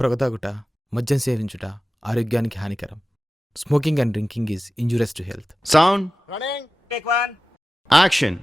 పొగతాగుట, మద్యం సేవించుట ఆరోగ్యానికి హానికరం. Smoking and drinking is injurious to health. Sound. Running. Take one. Action.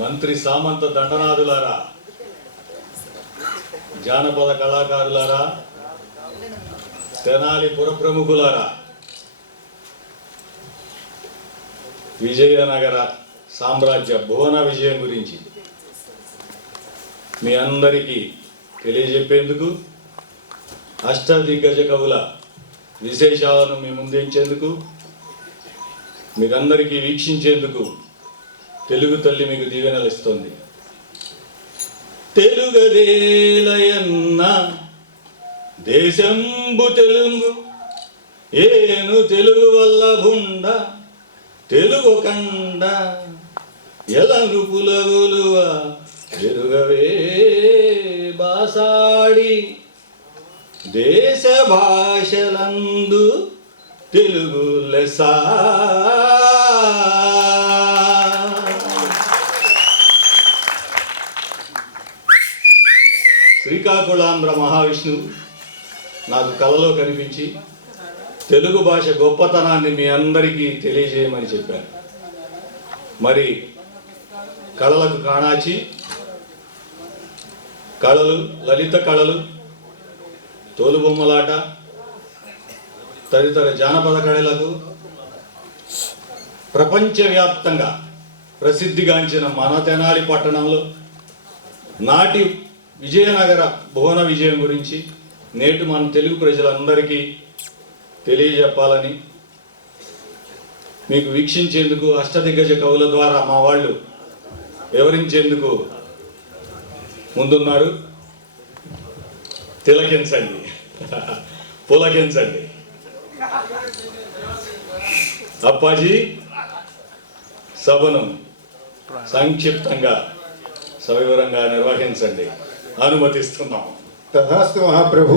మంత్రి సామంత దండనాథులారా, జానపద కళాకారులారా, తెనాలి పురప్రముఖులారా, విజయనగర సామ్రాజ్య భువన విజయం గురించి మీ అందరికీ తెలియజెప్పేందుకు, అష్టదిగ్గజ కవుల విశేషాలను మీ ముందుంచేందుకు, మీకందరికీ వీక్షించేందుకు తెలుగు తల్లి మీకు దీవెనలు ఇస్తుంది. తెలుగదేలయన్న దేశంబు తెలుగు ఏను తెలుగు వల్ల బుండ తెలుగు కండ ఎలను పులగులువ ఎరుగవే బాసాడి దేశ భాషలందు తెలుగు లెసా. శ్రీకాకుళాంధ్ర మహావిష్ణువు నాకు కలలో కనిపించి తెలుగు భాష గొప్పతనాన్ని మీ అందరికీ తెలియజేయమని చెప్పారు. మరి కళలకు కాణాచి, కళలు, లలిత కళలు, తోలుబొమ్మలాట తదితర జానపద కళలకు ప్రపంచవ్యాప్తంగా ప్రసిద్ధిగాంచిన మన తెనాలి పట్టణంలో నాటి విజయనగర భువన విజయం గురించి నేటి మన తెలుగు ప్రజలందరికీ తెలియజెప్పాలని, మీకు వీక్షించేందుకు అష్టదిగ్గజ కవుల ద్వారా మా వాళ్ళు వివరించేందుకు ముందున్నారు. తిలకించండి, పులకించండి. అప్పాజీ, సభను సంక్షిప్తంగా సవివరంగా నిర్వహించండి. అనుమతిస్తున్నాం. తథాస్తు మహాప్రభు.